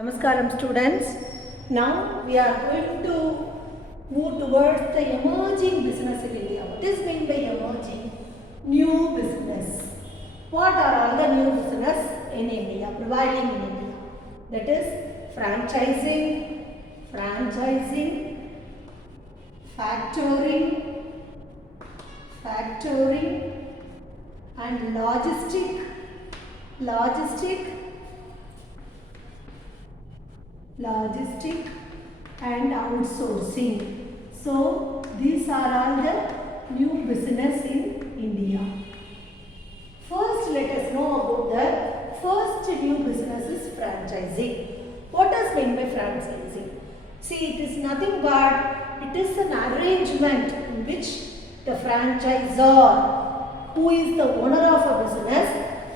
Namaskaram students. Now we are going to move towards the emerging business in India. What is meant by emerging? New business. What are all the new business in India, prevailing in India? That is franchising, factoring and logistic and outsourcing. So these are all the new business in India. First, let us know about the first new business is franchising. What does mean by franchising? See, it is nothing but it is an arrangement in which the franchisor, who is the owner of a business,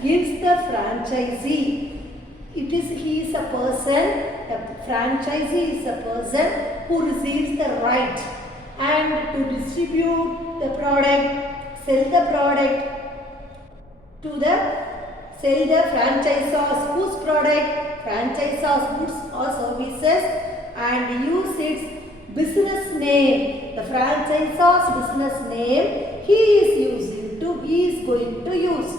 gives the franchisee. He is a person, the franchisee is a person who receives the right and to distribute the product, sell the product to sell the franchisors whose product, franchisors goods or services, and use its business name, the franchisor's business name he is going to use.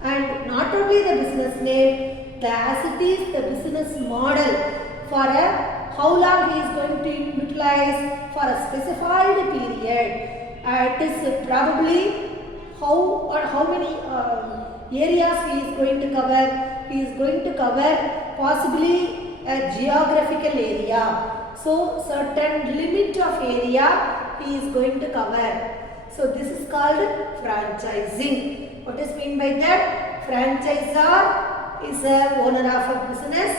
And not only the business name, as it is the business model for how long he is going to utilize for a specified period. It is probably how many areas he is going to cover. He is going to cover possibly a geographical area. So certain limit of area he is going to cover. So this is called franchising. What is meant by that? Franchisor is a owner of a business.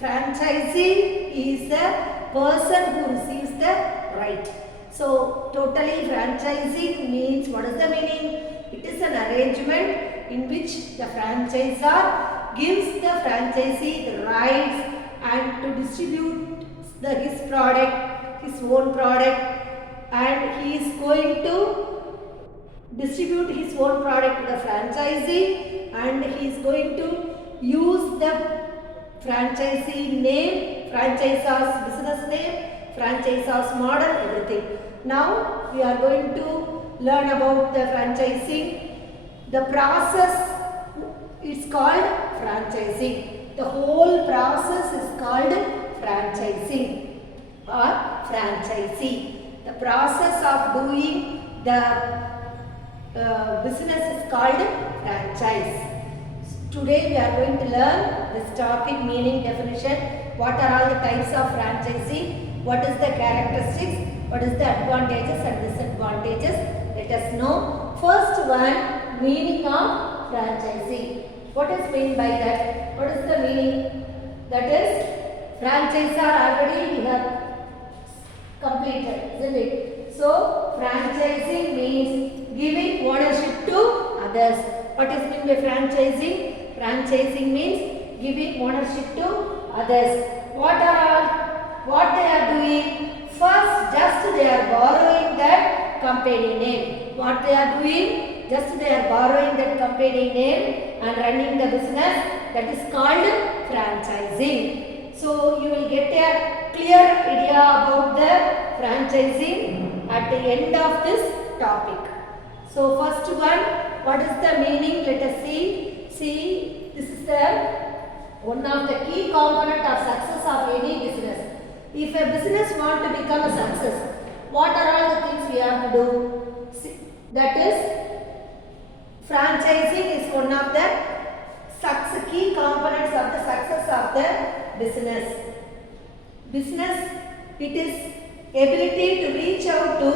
Franchisee is a person who receives the right. So totally franchising means, what is the meaning? It is an arrangement in which the franchisor gives the franchisee the rights and to distribute his product, his own product, and he is going to distribute his own product to the franchisee, and he is going to use the franchisee name, franchisor's business name, franchisor's model, everything. Now we are going to learn about the franchising. The process is called franchising. The whole process is called franchising or franchisee. The process of doing the business is called franchise. Today we are going to learn this topic, meaning, definition, what are all the types of franchising, what is the characteristics, what is the advantages and disadvantages. Let us know. First one, meaning of franchising. What is meant by that? What is the meaning? That is, franchisor already we have completed, isn't it? So franchising means giving ownership to others. What is meant by franchising? Franchising means giving ownership to others. What they are doing? First, just they are borrowing that company name. What they are doing? Just they are borrowing that company name and running the business. That is called franchising. So you will get a clear idea about the franchising at the end of this topic. So first one, what is the meaning? Let us see. See, this is one of the key component of success of any business. If a business want to become a success, what are all the things we have to do? See, that is, franchising is one of the key components of the success of the business. Business, it is ability to reach out to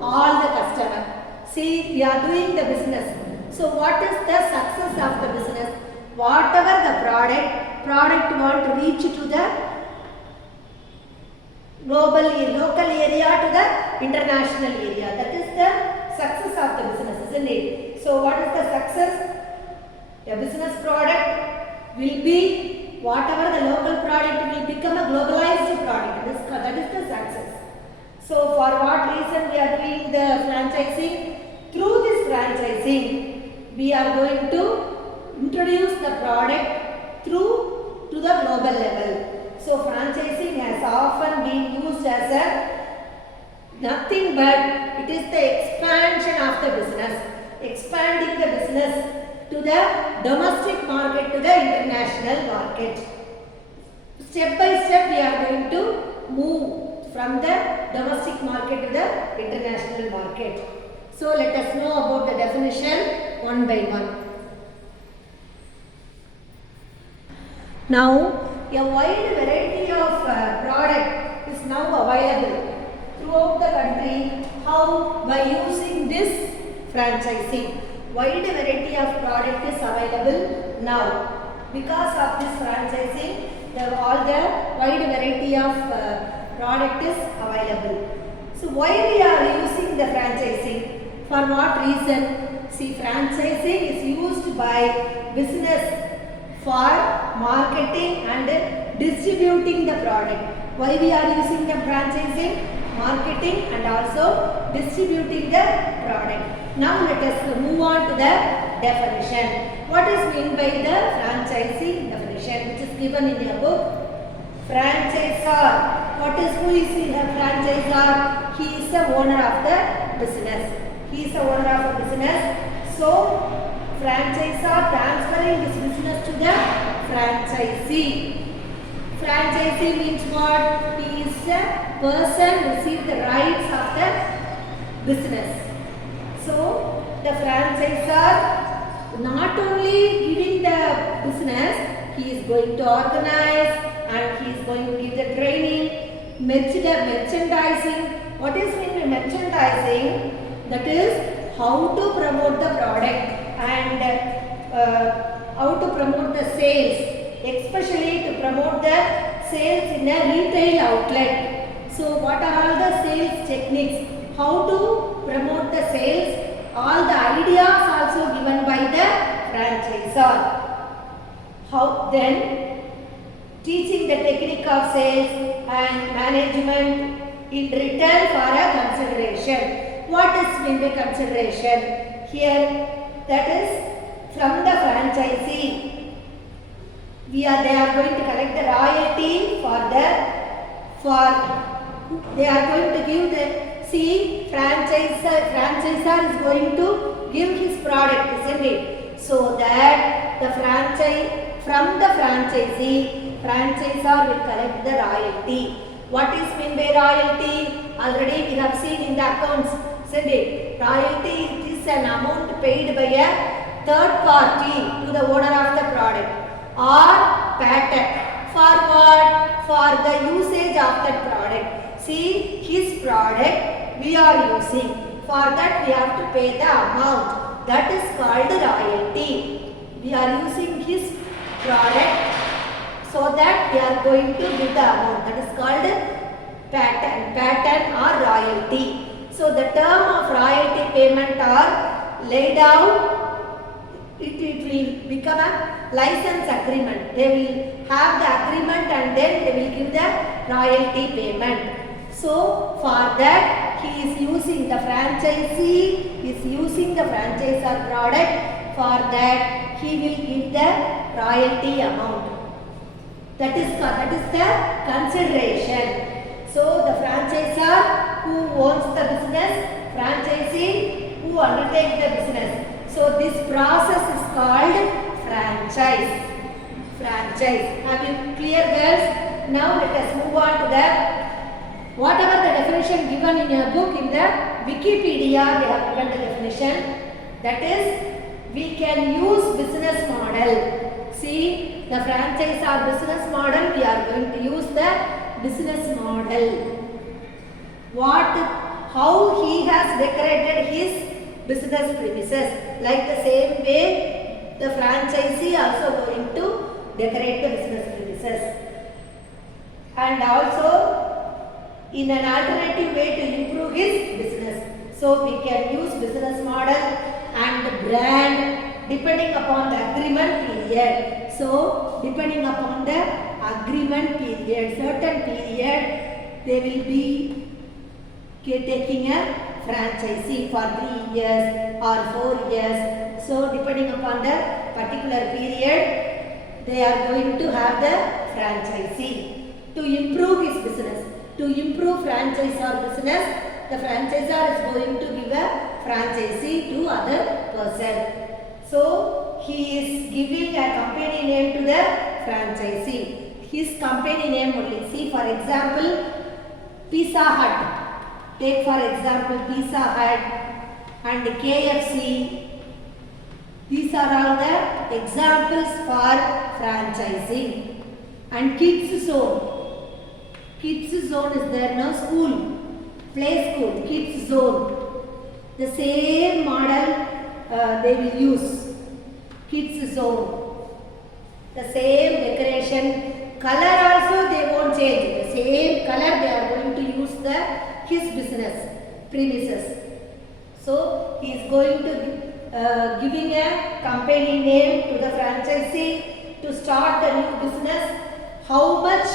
all the customer. See, we are doing the business. So what is the success of the business? Whatever the product want to reach to the local area to the international area. That is the success of the business, isn't it? So what is the success? The business product will be, whatever the local product will become a globalized product. That is the success. So for what reason we are doing the franchising? Through this franchising, we are going to introduce the product to the global level. nothing but it is the expansion of the business, expanding the business to the domestic market to the international market. Step by step we are going to move from the domestic market to the international market. So let us know about the definition one by one. Now a wide variety of product is now available throughout the country. How? By using this franchising. Wide variety of product is available now. Because of this franchising, all the wide variety of product is available. So why we are using the franchising? For what reason? See, franchising is used by business for marketing and distributing the product. Why we are using the franchising? Marketing and also distributing the product. Now let us move on to the definition. What is meant by the franchising definition, which is given in your book? Franchisor. Who is a franchisor? He is the owner of the business. He is the owner of a business. So franchisor transferring his business to the franchisee. Franchisee means what? He is a person who receives the rights of the business. So the franchisor not only giving the business, he is going to organize and he is going to give the training, merchandising. What is meant by merchandising? That is how to promote the product and how to promote the sales, especially to promote the sales in a retail outlet. So what are all the sales techniques? How to promote the sales? All the ideas also given by the franchisor. How then teaching the technique of sales and management in return for a consideration. What is meant by consideration? Here that is from the franchisee. They are going to collect the royalty they are going to give the franchisor is going to give his product, isn't it? So that the from the franchisor will collect the royalty. What is meant by royalty? Already we have seen in the accounts, isn't it? Royalty is an amount paid by a third party to the owner of the product or patent. For what? For the usage of that product. See, his product we are using. For that we have to pay the amount. That is called royalty. We are using his product so that we are going to give the amount. That is called patent or royalty. So the term of royalty payment are laid out. It will become a license agreement. They will have the agreement and then they will give the royalty payment. So for that he is using the franchisee is using the franchisor product. For that he will give the royalty amount. That is the consideration. So the franchisor who owns the business, franchisee who undertakes the business. So this process is called franchise. Have you clear, girls? Now let us move on to the whatever the definition given in your book. In the Wikipedia they have given the definition. That is, we can use business model. See, the franchise or business model, we are going to use the business model. How he has decorated his business premises. Like the same way, the franchisee also going to decorate the business premises. And also, in an alternative way to improve his business. So, we can use business model and brand depending upon the agreement period. So, depending upon the agreement period, certain period, they will be taking a franchisee for 3 years or 4 years. So depending upon the particular period, they are going to have the franchisee to improve his business. To improve franchise or business, the franchisor is going to give a franchisee to other person. So he is giving a company name to the franchisee. His company name only. See, for example, Pizza Hut. Take for example Pizza Hut and KFC. These are all the examples for franchising. And Kids Zone. Kids Zone is there now. School, play school, Kids Zone. The same model they will use. Kids Zone. The same decoration. Color also they won't change. The same color they are going to use his business premises. So he is going to giving a company name to the franchisee to start the new business. How much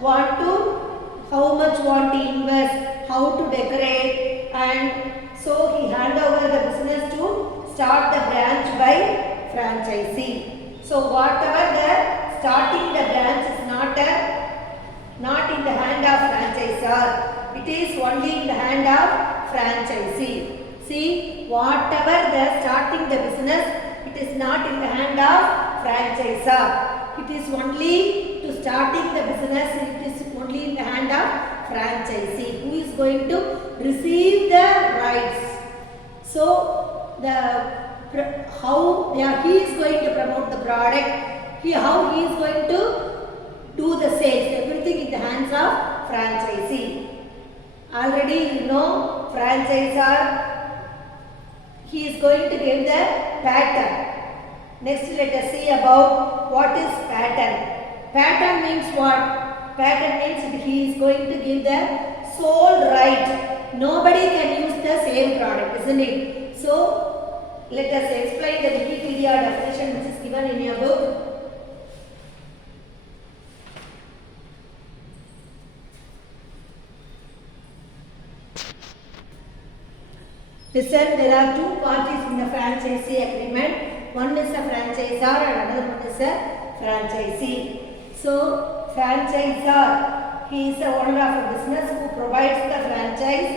want to invest, how to decorate, and so he hand over the business to start the branch by franchisee. So whatever the starting the branch is not in the hand of franchisor, it is only in the hand of franchisee. See, whatever the starting the business, it is not in the hand of franchisor. It is only to starting the business, it is only in the hand of franchisee who is going to receive the rights. So he is going to promote the product, how he is going to do the sales, everything in the hands of franchisee. Already you know franchisor, he is going to give the pattern. Next let us see about what is pattern. Pattern means what? Pattern means he is going to give the sole right. Nobody can use the same product, isn't it? So let us explain the Wikipedia definition which is given in your book. Listen, there are two parties in the franchisee agreement. One is a franchisor and another one is a franchisee. So, franchisor, he is the owner of a business who provides the franchise.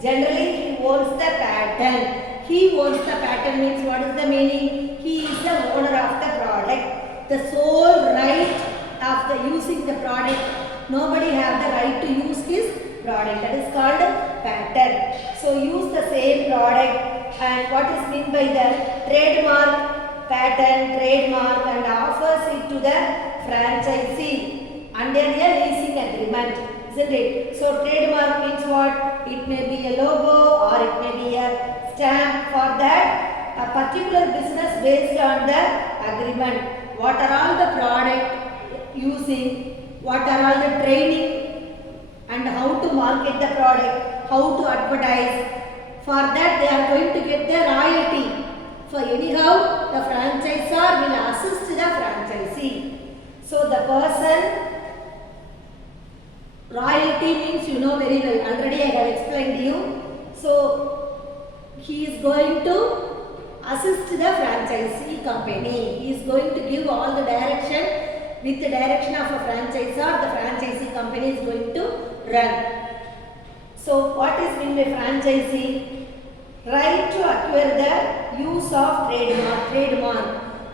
Generally, he owns the patent. He owns the patent means what is the meaning? He is the owner of the product. The sole right of the using the product. Nobody have the right to use his product. That is called patent. So use the same product, and what is meant by the trademark, patent, trademark, and offers it to the franchisee under a leasing agreement, isn't it? So trademark means what? It may be a logo or it may be a stamp for that a particular business based on the agreement. What are all the product using? What are all the training? And how to market the product, how to advertise. For that they are going to get the royalty. For anyhow, the franchisor will assist the franchisee. So the person, royalty means you know very well, already I have explained to you. So he is going to assist the franchisee company. He is going to give all the direction. With the direction of a franchisor, the franchisee company is going to run. So what is meant by franchisee? Right to acquire the use of trademark.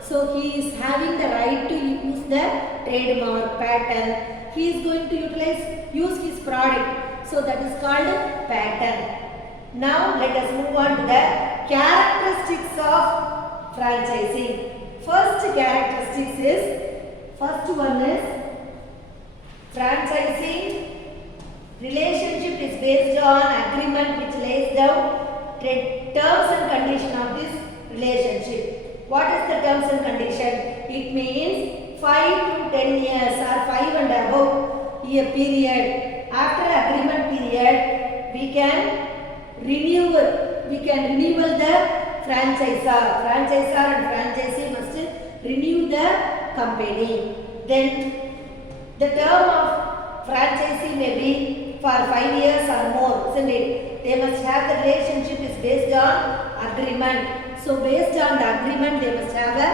So he is having the right to use the trademark, patent. He is going to use his product. So that is called patent. Now let us move on to the characteristics of franchising. First one is franchising relationship is based on agreement which lays down terms and conditions of this relationship. What is the terms and condition? It means 5 to 10 years or 5 and above year period. After agreement period, we can renew the franchisor. Franchisor and franchisee must renew the company. Then the term of franchisee may be for 5 years or more, isn't it? They must have the relationship is based on agreement. So based on the agreement, they must have a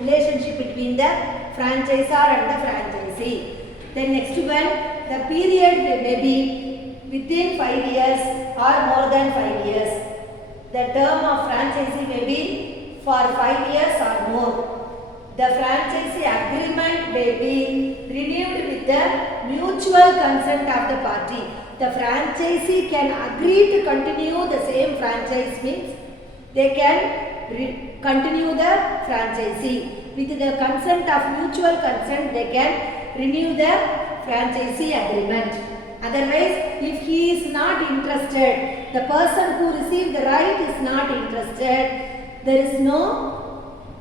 relationship between the franchisor and the franchisee. Then next one, the period may be within 5 years or more than 5 years. The term of franchisee may be for 5 years or more. The franchisee agreement may be renewed with the mutual consent of the party. The franchisee can agree to continue the same franchise, means they can continue the franchisee. With the consent of mutual consent, they can renew the franchisee agreement. Otherwise, if he is not interested, the person who received the right is not interested, there is no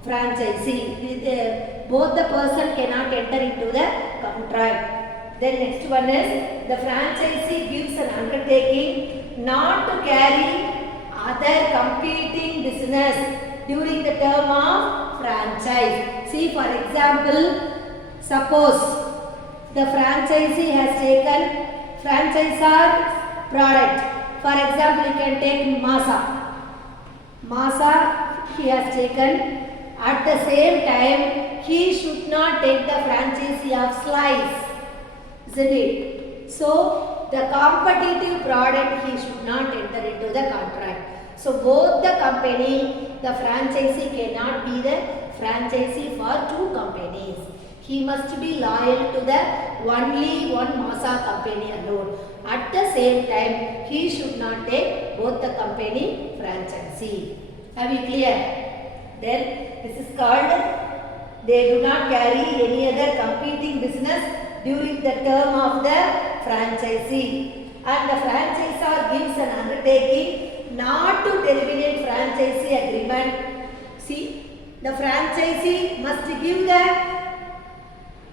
franchisee. Both the person cannot enter into the contract. Then next one is the franchisee gives an undertaking not to carry other competing business during the term of franchise. See, for example, suppose the franchisee has taken franchisor product. For example, you can take Masa. Masa he has taken. At the same time, he should not take the franchisee of Slice. Isn't it? So, the competitive product he should not enter into the contract. So, both the company, the franchisee cannot be the franchisee for two companies. He must be loyal to the only one Masa company alone. At the same time, he should not take both the company franchisee. Are we clear? Then this is called, they do not carry any other competing business during the term of the franchisee. And the franchisor gives an undertaking not to terminate franchisee agreement. See, the franchisee must give the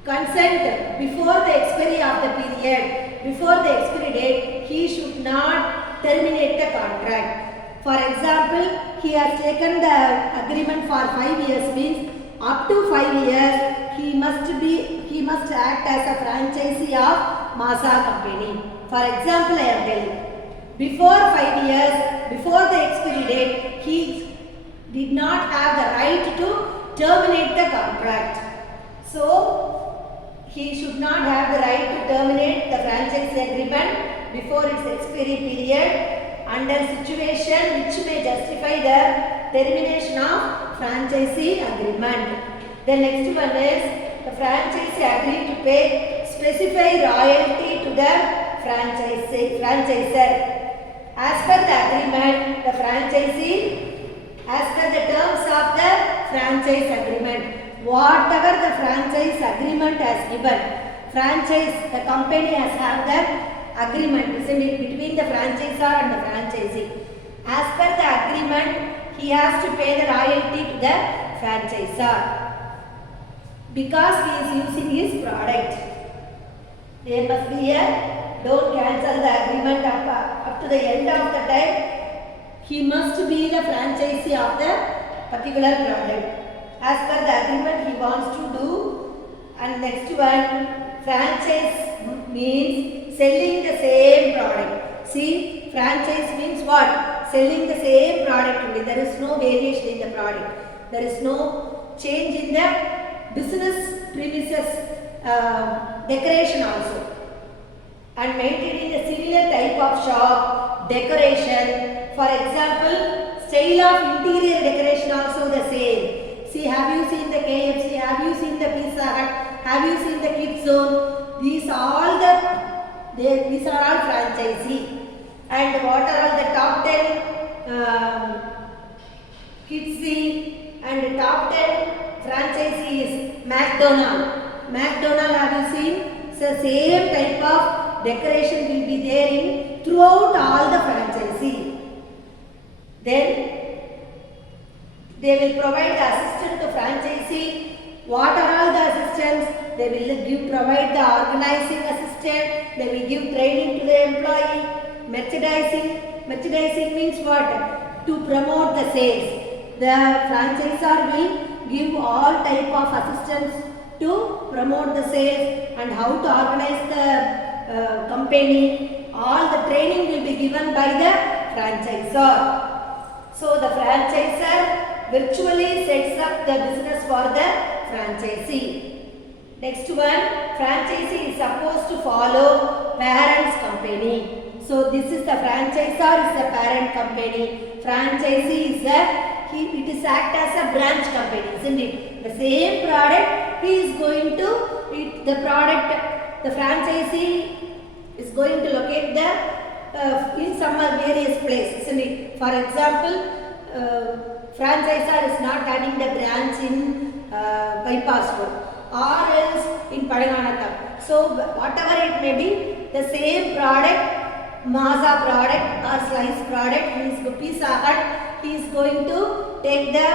consent before the expiry of the period. Before the expiry date, he should not terminate the contract. For example, he has taken the agreement for 5 years, means up to 5 years he must act as a franchisee of Masa company. For example, I am telling, before 5 years, before the expiry date, he did not have the right to terminate the contract. So, he should not have the right to terminate the franchise agreement before its expiry period under situation which may justify the termination of franchisee agreement. The next one is the franchisee agreed to pay specified royalty to the franchisor. As per the agreement, the franchisee, as per the terms of the franchise agreement, whatever the franchise agreement has given, the company has had the agreement, isn't it, between the franchisor and the franchisee. As per the agreement, he has to pay the royalty to the franchisor because he is using his product. There must be a, don't cancel the agreement up to the end of the time. He must be the franchisee of the particular product. As per the agreement he wants to do. And next one, franchise means selling the same product. See, franchise means what? Selling the same product only. There is no variation in the product. There is no change in the business premises decoration also. And maintaining a similar type of shop, decoration. For example, style of interior decoration also the same. See, have you seen the KFC? Have you seen the Pizza Hut? Have you seen the Kids Zone? These are all franchisee. And what are all the top 10 Kidsy and top 10 franchisees? McDonald's. McDonald's, have you seen? It's the same type of decoration will be there in throughout all the franchisee. Then they will provide the assistant to franchisee. What are all the assistants? They will provide the organizing assistant. They will give training to the employee. Merchandising. Merchandising means what? To promote the sales. The franchisor will give all type of assistance to promote the sales and how to organize the company. All the training will be given by the franchisor. So the franchisor virtually sets up the business for the franchisee. Next one, franchisee is supposed to follow parent's company. So So this is the franchisor is the parent company. Franchisee is it is act as a branch company, isn't it? The same product he is going to the franchisee is going to locate in some various places, isn't it? For example, franchisor is not having the branch in Bypass Road or else in Padanganatham. So whatever it may be, the same product, Maaza product or slice product, Pizza Hut, he is going to take the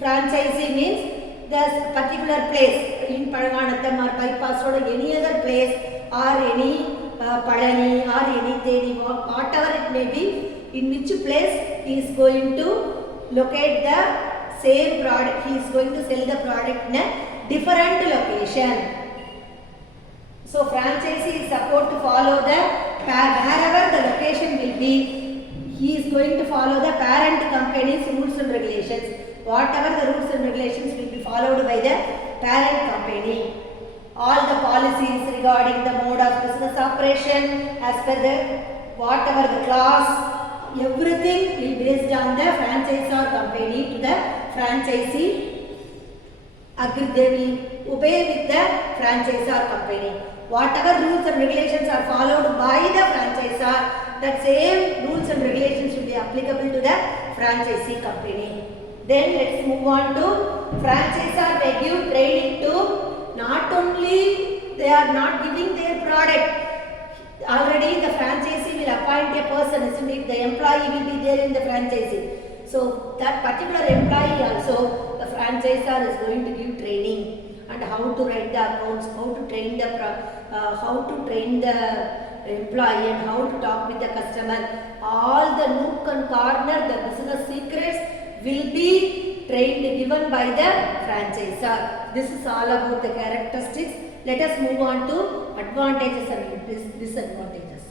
franchisee means the particular place in Padanganatham or Bypass Road, any other place or any Padani or any Tedi, whatever it may be, in which place he is going to locate the same product, he is going to sell the product in a different location. So franchisee is supposed to follow wherever the location will be, he is going to follow the parent company's rules and regulations. Whatever the rules and regulations will be followed by the parent company. All the policies regarding the mode of business operation as per the whatever the class, everything will be based on the franchisor company to the franchisee. They will obey with the franchisor company. Whatever rules and regulations are followed by the franchisor, that same rules and regulations will be applicable to the franchisee company. Then let's move on to franchisor may give training to not only they are not giving their product. Already the franchisee will appoint a person, isn't it? The employee will be there in the franchisee. So that particular employee also, the franchisor is going to give training and how to write the accounts, how to train the employee and how to talk with the customer. All the nook and corner, the business secrets will be given by the franchisor. This is all about the characteristics. Let us move on to advantages and disadvantages.